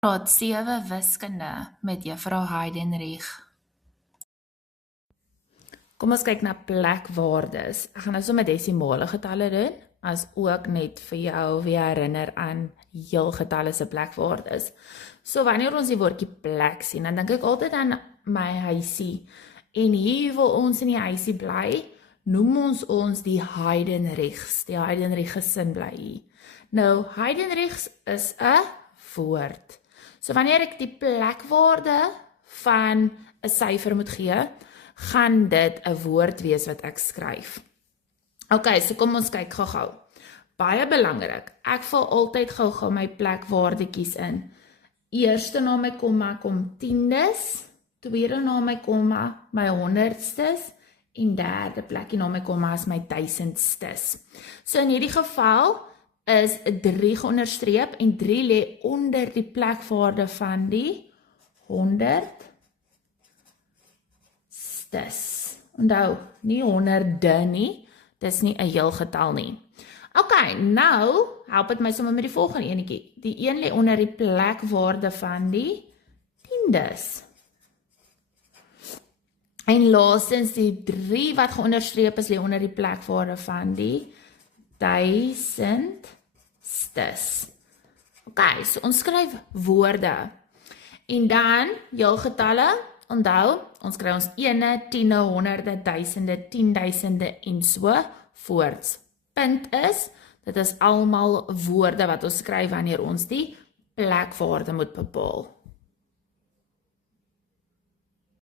Graad 7 wiskunde met juffrou Heidenreich. Kom ons kyk na plekwaardes. Ek gaan nou sommer desimale getalle doen, as ook net vir jou weer herinner aan heelgetalle se plekwaardes. So wanneer ons die woordjie plek sien, dan dink ek altyd aan my huisie. En hier waar ons in die huisie bly, noem ons die Heidenreichs. Die Heidenreich gesin bly hier. Nou, Heidenreichs is 'n woord. So wanneer ek die plekwaarde van 'n syfer moet gee, gaan dit 'n woord wees wat ek skryf. Ok, so kom ons kyk gou-gou. Baie belangrik, ek vul altyd gou-gou my plekwaardetjies in. Eerste na my komma kom tiendes, tweede na my komma my honderdstes, en derde plekkie na my komma is my duisendstes. So in hierdie geval is 3 geonderstreep en 3 lê onder die plekwaarde van die honderdstes. Onthou, nie honderde nie, dis nie 'n heel getal nie. Ok, nou help dit my sommer met die volgende enetjie. Die een lê onder die plekwaarde van die tiendes. En laastens die 3 wat geonderstreep is, lê onder die plekwaarde van die duisendstes. Ok, so ons skryf woorde. En dan heelgetalle, onthou, ons kry ons ene, tiende, honderde, duisende, tienduisende en so voorts. Punt is, dit is almal woorde wat ons skryf wanneer ons die plekwaarde moet bepaal.